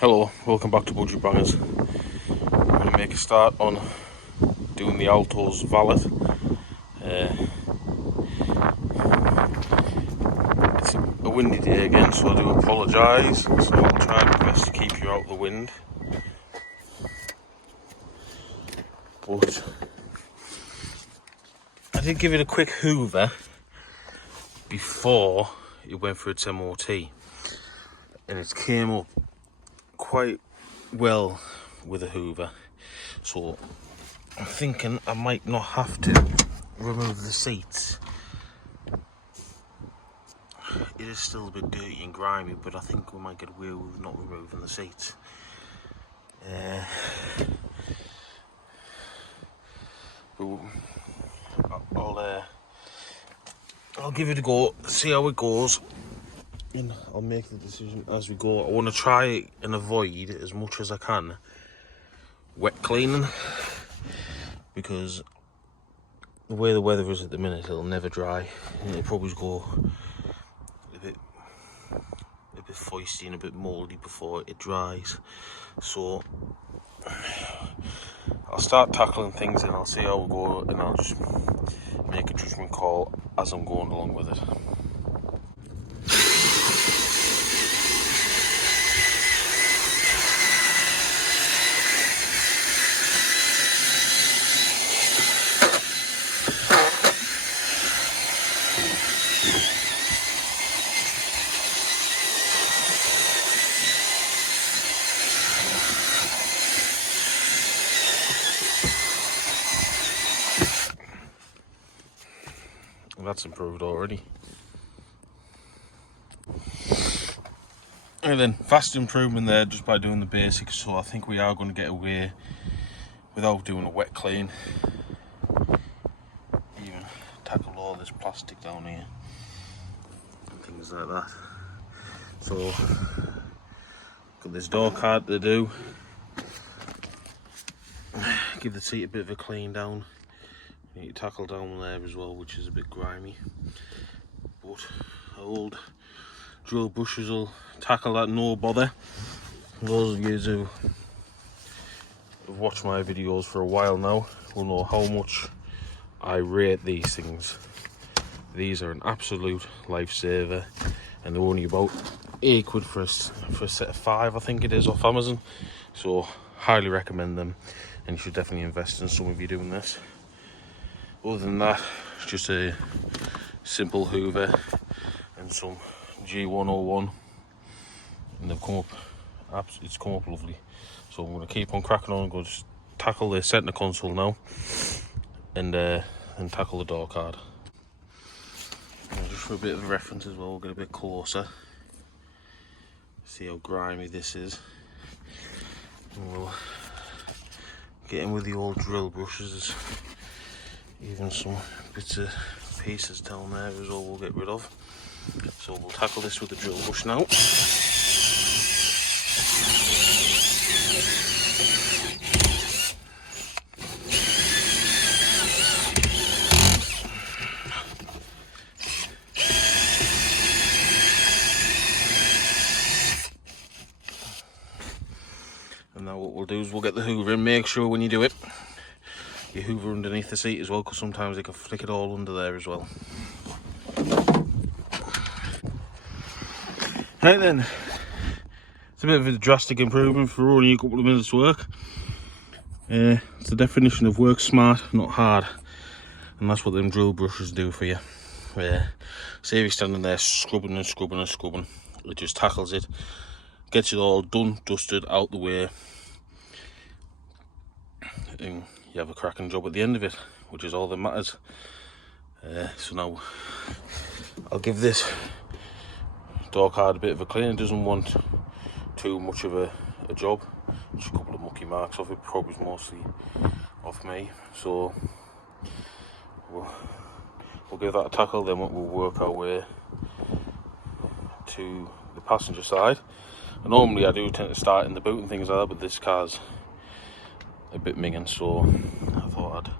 Hello, welcome back to Budget Bangers. I'm going to make a start on doing the Alto's valet. It's a windy day again, so I do apologise. So I'll try my best to keep you out of the wind. But I did give it a quick hoover before it went for its MOT. And it came up quite well with a hoover. So I'm thinking I might not have to remove the seats. It is still a bit dirty and grimy, but I think we might get away with not removing the seats. I'll give it a go, see how it goes, and I'll make the decision as we go. I want to try and avoid as much as I can wet cleaning, because the way the weather is at the minute, it'll never dry, and it'll probably go a bit feisty and a bit mouldy before it dries. So I'll start tackling things and I'll see how we go, and I'll just make a judgment call as I'm going along with it. That's improved already. And then fast improvement there just by doing the basics, so I think we are going to get away without doing a wet clean. Even tackle all this plastic down here and things like that. So got this door card to do. Give the seat a bit of a clean down. You need to tackle down there as well, which is a bit grimy, but old drill brushes will tackle that no bother. Those of you who have watched my videos for a while now will know how much I rate these things. These are an absolute lifesaver, and they're only about £8 for a set of 5, I think it is, off Amazon. So highly recommend them, and you should definitely invest in some if you're doing this. Other than that, it's just a simple hoover and some G101, and they've come up, it's come up lovely. So I'm going to keep on cracking on and go just tackle the centre console now, and tackle the door card. And just for a bit of reference as well, we'll get a bit closer, see how grimy this is, and we'll get in with the old drill brushes. Even some bits of pieces down there as well we'll get rid of. So we'll tackle this with the drill brush now. And now what we'll do is we'll get the hoover in. Make sure when you do it, you hoover underneath the seat as well, because sometimes they can flick it all under there as well. Right then, it's a bit of a drastic improvement for only a couple of minutes work. It's the definition of work smart, not hard, and that's what them drill brushes do for you. Save you standing there scrubbing and scrubbing and scrubbing. It just tackles it, gets it all done, dusted, out the way, and you have a cracking job at the end of it, which is all that matters. So now I'll give this door card a bit of a clean. It doesn't want too much of a job. Just a couple of mucky marks off it, probably mostly off me. So we'll give that a tackle, then we'll work our way to the passenger side. And normally I do tend to start in the boot and things like that, but this car's a bit minging, so I thought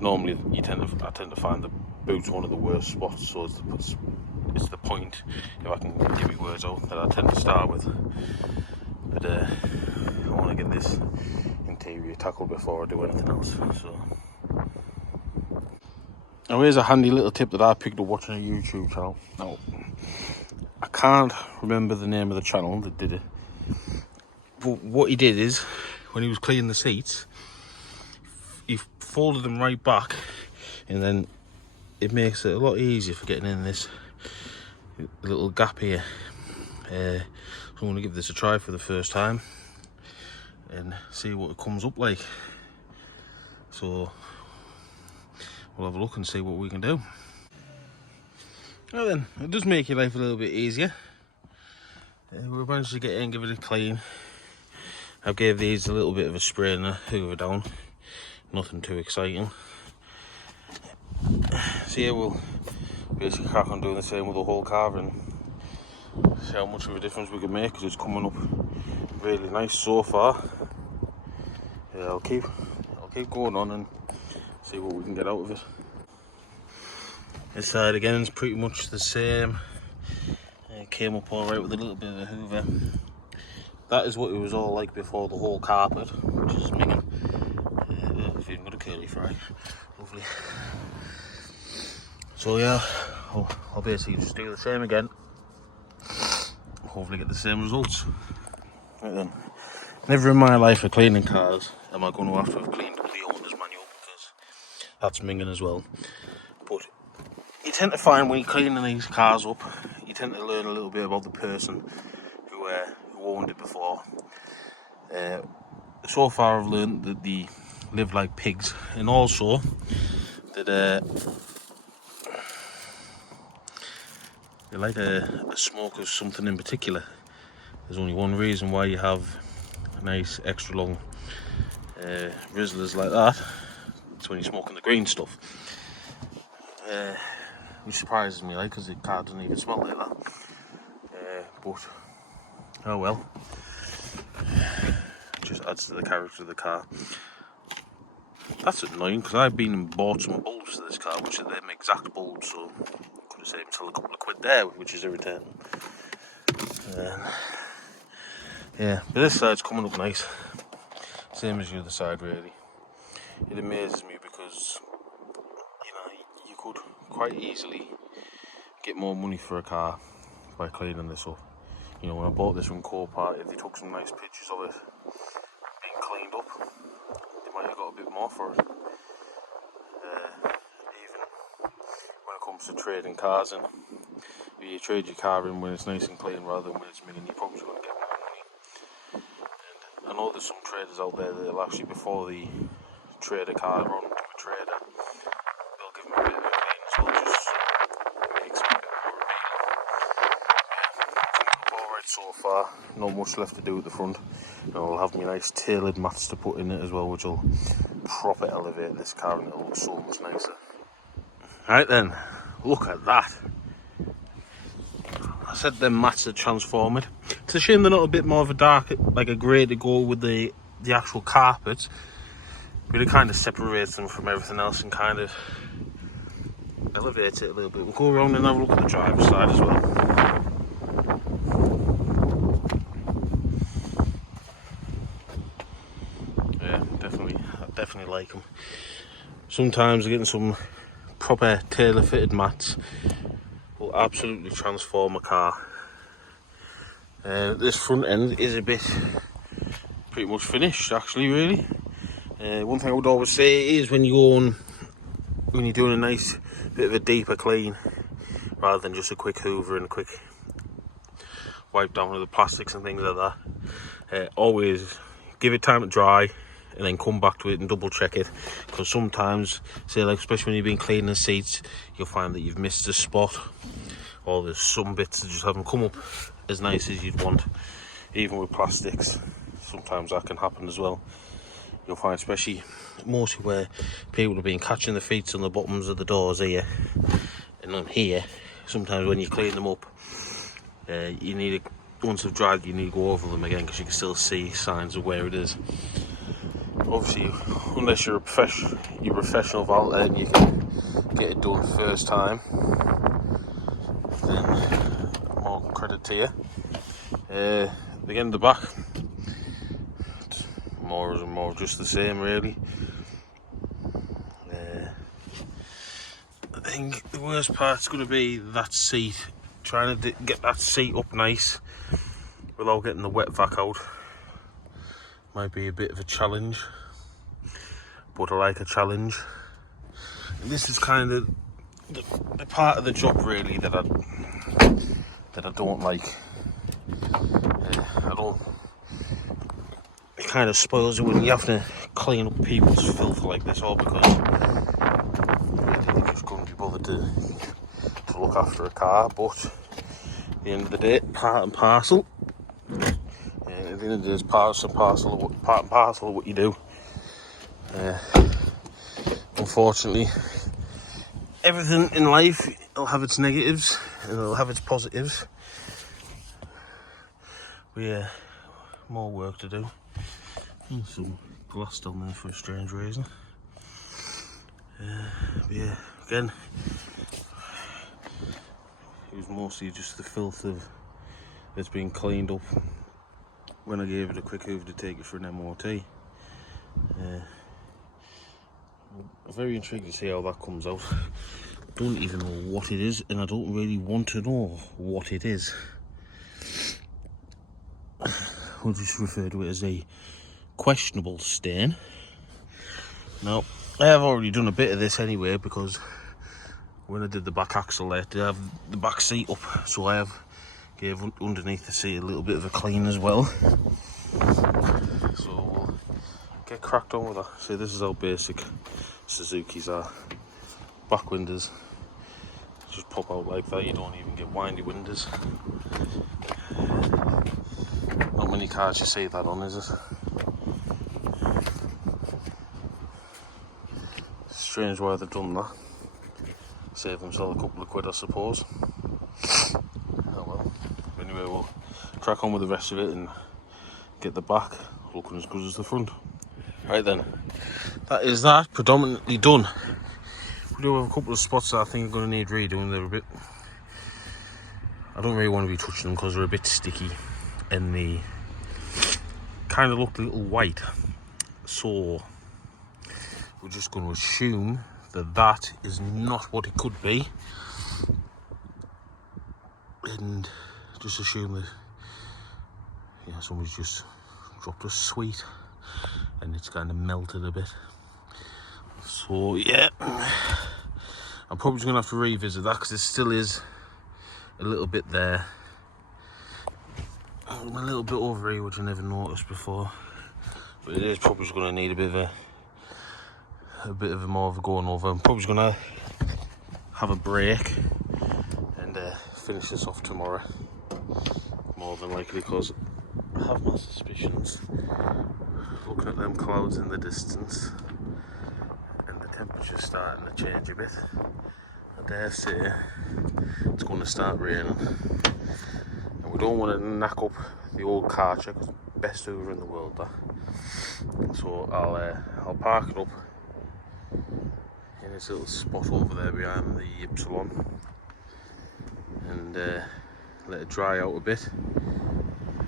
normally I tend to find the boot's one of the worst spots, so it's the point, if I can give you words out, that I tend to start with. but I want to get this interior tackled before I do anything else. So now here's a handy little tip that I picked up watching a YouTube channel. Now I can't remember the name of the channel that did it, but what he did is when he was cleaning the seats, he folded them right back, and then it makes it a lot easier for getting in this little gap here. So I'm going to give this a try for the first time and see what it comes up like. So we'll have a look and see what we can do. Well then, it does make your life a little bit easier. We managed to get in and give it a clean. I gave these a little bit of a spray and a hoover down. Nothing too exciting. So yeah, we'll basically crack on doing the same with the whole car and see how much of a difference we can make, because it's coming up really nice so far. Yeah, I'll keep going on and see what we can get out of it. This side again is pretty much the same. It came up all right with a little bit of a hoover. That is what it was all like before the whole carpet, which is minging. I've even got a curly fry. Lovely. So yeah, I'll basically just do the same again. Hopefully get the same results. Right then. Never in my life of cleaning cars am I going to have cleaned up the owner's manual, because that's minging as well. But you tend to find when you're cleaning these cars up, you tend to learn a little bit about the person who owned it before. So far I've learned that they live like pigs, and also that they like a smoke of something in particular. There's only one reason why you have nice extra long Rizzlers like that. It's when you're smoking the green stuff. Which surprises me, like, because the car doesn't even smell like that. But oh well. Just adds to the character of the car. That's annoying, because I've been and bought some bulbs for this car, which are them exact bulbs, so could have saved myself a couple of quid there, which is irritating. Yeah, but this side's coming up nice. Same as the other side, really. It amazes me because, you know, you could quite easily get more money for a car by cleaning this up. You know, when I bought this from Copart, if they took some nice pictures of it being cleaned up, they might have got a bit more for it. Even when it comes to trading cars in, if you trade your car in when it's nice and clean rather than when it's minging, you're probably going to get more money. And I know there's some traders out there that'll actually, before they trade a car on to a trader, they'll give them a bit of a clean, so it just makes it a bit more revealing. Alright so far, not much left to do at the front. And I'll have my nice tailored mats to put in it as well, which will proper elevate this car and it'll look so much nicer. Right then, look at that. I said them mats are transformed. It's a shame they're not a bit more of a dark, like a grey, to go with the actual carpet. But it kind of separates them from everything else and kind of elevates it a little bit. We'll go around and have a look at the driver's side as well. Yeah, I definitely like them. Sometimes getting some proper tailor-fitted mats will absolutely transform a car. This front end is a bit pretty much finished, actually, really. One thing I would always say is when you're doing a nice bit of a deeper clean, rather than just a quick hoover and a quick wipe down of the plastics and things like that, always give it time to dry and then come back to it and double check it, because sometimes, say like especially when you've been cleaning the seats, you'll find that you've missed a spot, or there's some bits that just haven't come up as nice as you'd want. Even with plastics, sometimes that can happen as well. You'll find, especially mostly where people have been catching the feet on the bottoms of the doors here and on here, sometimes when you clean them up, you need to, once they've dried, you need to go over them again, because you can still see signs of where it is. Obviously, unless you're a professional valeter and you can get it done first time, then more credit to you. Again, the back, more of just the same, really. I think the worst part's going to be that seat. Trying to get that seat up nice without getting the wet vac out might be a bit of a challenge, but I like a challenge. And this is kind of the part of the job really that I don't like. It kind of spoils you when you have to clean up people's filth like this, all because they just couldn't be bothered to look after a car. But at the end of the day, part and parcel. And at the end of the day, it's part and parcel of what you do. Unfortunately, everything in life will have its negatives and it'll have its positives. But yeah, more work to do. Some glass down there for a strange reason. But yeah, again, it was mostly just the filth of it's been cleaned up when I gave it a quick hoover to take it for an MOT. I'm very intrigued to see how that comes out. I don't even know what it is, and I don't really want to know what it is. We'll just refer to it as a questionable stain. Now, I have already done a bit of this anyway, because when I did the back axle there, to have the back seat up, so I have gave underneath the seat a little bit of a clean as well. So we'll get cracked on with that. See, this is how basic Suzukis are. Back windows just pop out like that. You don't even get windy windows. Not many cars you see that on, is it? Strange why they've done that. Save themselves a couple of quid, I suppose. Oh well. Anyway, we'll crack on with the rest of it and get the back looking as good as the front. Right then, that is that predominantly done. We do have a couple of spots that I think are going to need redoing. They're a bit, I don't really want to be touching them because they're a bit sticky and they kind of look a little white. So we're just going to assume that that is not what it could be, and just assume that, yeah, somebody's just dropped a sweet and it's kind of melted a bit. So yeah, I'm probably just going to have to revisit that because it still is a little bit there. I'm a little bit over here, which I never noticed before, but it is probably just going to need a bit of a more of a going over. I'm probably just going to have a break and finish this off tomorrow, more than likely, because I have my suspicions looking at them clouds in the distance and the temperature's starting to change a bit. I dare say it's going to start raining, and we don't want to knock up the old car check. It's the best Hoover in the world, that. So I'll park it up in this little spot over there behind the Ypsilon and let it dry out a bit,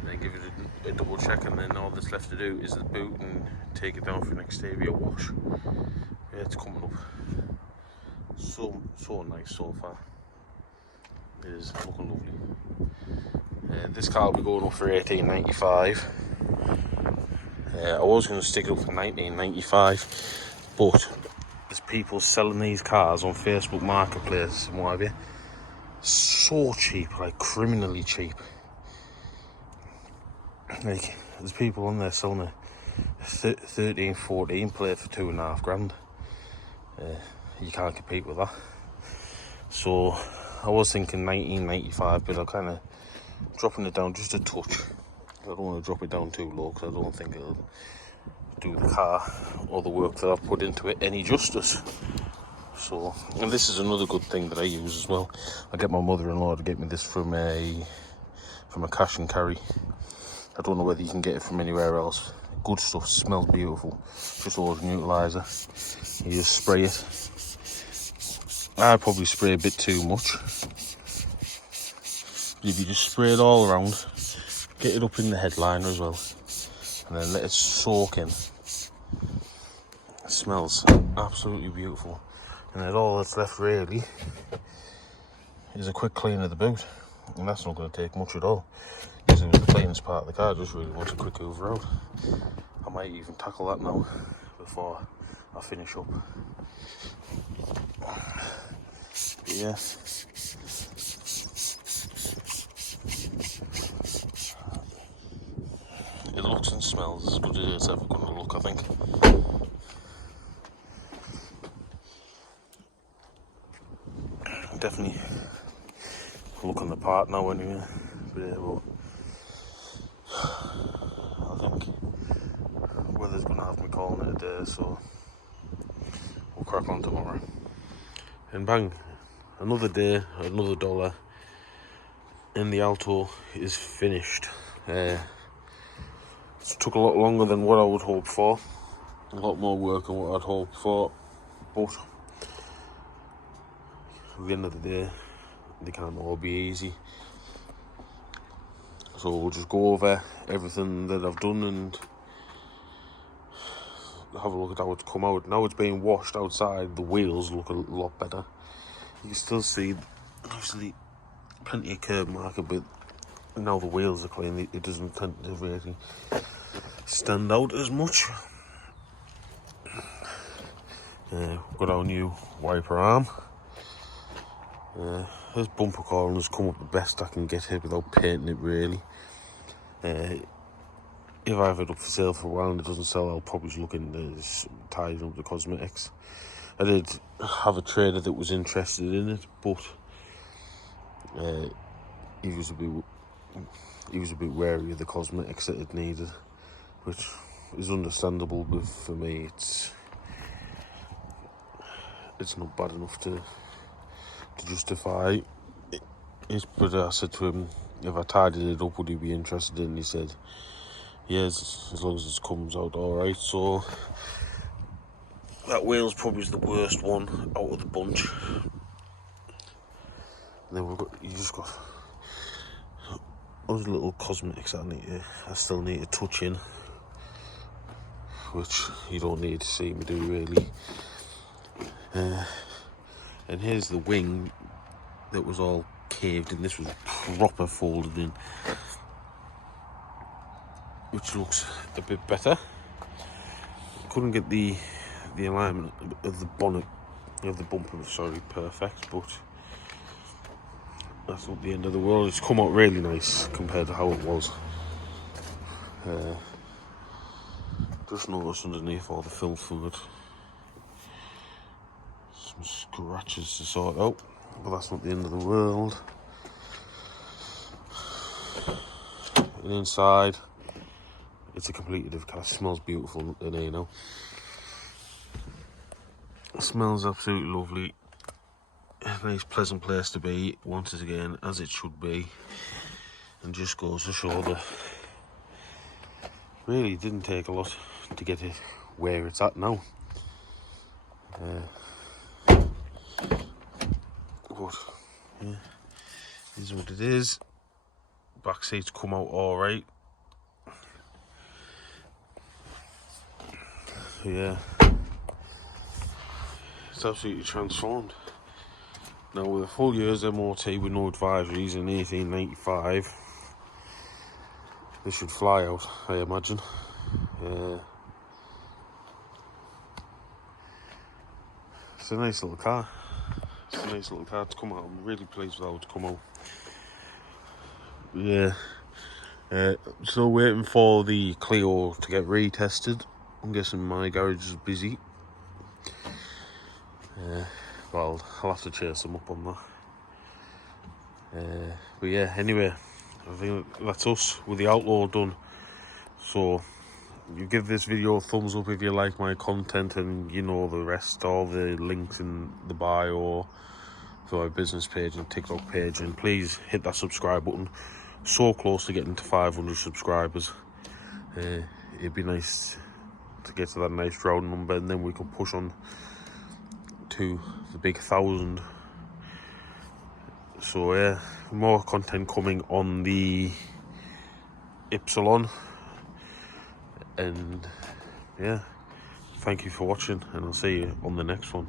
then give it a double check, and then all that's left to do is the boot and take it down for an exterior wash. Yeah, it's coming up so nice so far. It is looking lovely. This car will be going up for $18.95. I was going to stick it up for $19.95, but there's people selling these cars on Facebook Marketplace and what have you, so cheap, like criminally cheap. Like, there's people on there selling a 13-14 plate for $2,500. You can't compete with that. So I was thinking $19.95, but I'm kind of dropping it down just a touch. I don't want to drop it down too low because I don't think it'll do the car or the work that I've put into it any justice. So, and this is another good thing that I use as well. I get my mother-in-law to get me this from a cash and carry. I don't know whether you can get it from anywhere else. Good stuff, smells beautiful. Just oil neutilizer. You just spray it. I probably spray a bit too much. If you just spray it all around, get it up in the headliner as well, and then let it soak in. It smells absolutely beautiful. And then all that's left really is a quick clean of the boot, and that's not going to take much at all, because it was the cleanest part of the car. I just really want a quick hoover out. I might even tackle that now before I finish up. But yeah, it looks and smells as good as it's ever going to look, I think. Definitely looking the part now anyway. But yeah, I think weather's going to have me calling it a day, so we'll crack on tomorrow. And bang, another day, another dollar, and the Alto is finished. It took a lot longer than what I would hope for, a lot more work than what I'd hoped for, but at the end of the day, they can't all be easy. So we'll just go over everything that I've done and have a look at how it's come out. Now it's being washed outside, the wheels look a lot better. You can still see, obviously, plenty of curb marker, but now the wheels are clean, it doesn't tend to really stand out as much. Got our new wiper arm. This bumper cover has come up the best I can get it without painting it really. If I have it up for sale for a while and it doesn't sell, I'll probably just look into tidying up the cosmetics. I did have a trader that was interested in it, but he was a bit wary of the cosmetics that it needed, which is understandable, but for me it's not bad enough to justify it. But I said to him, if I tidied it up, would he be interested? And he said, yes, as long as it comes out alright. So that wheel's probably the worst one out of the bunch. And then you just got other little cosmetics that I still need to touch in, which you don't need to see me do really. And here's the wing that was all caved in. This was proper folded in, which looks a bit better. Couldn't get the alignment of the bonnet, of the bumper, perfect, but that's not the end of the world. It's come out really nice compared to how it was. Just noticed underneath all the filth from it, some scratches to sort out, but that's not the end of the world. And inside, it's a completely different colour. It smells beautiful in here now. It smells absolutely lovely. A nice pleasant place to be, once again, as it should be. And just goes to show that really it didn't take a lot to get it where it's at now. But yeah, this is what it is. Back seats come out alright. So yeah, it's absolutely transformed. Now with a full year's MOT with no advisories in 1895, this should fly out, I imagine. It's a nice little car. It's a nice little car to come out. I'm really pleased with how it's come out. Yeah. Still waiting for the Clio to get retested. I'm guessing my garage is busy. Well, I'll have to chase them up on that. But yeah, anyway, I think that's us with the Outlaw done. So you give this video a thumbs up if you like my content, and you know the rest, all the links in the bio for my business page and TikTok page, and please hit that subscribe button. So close to getting to 500 subscribers. It'd be nice to get to that nice round number, and then we can push on to the big 1,000. So yeah, more content coming on the Ypsilon. And yeah, thank you for watching, and I'll see you on the next one.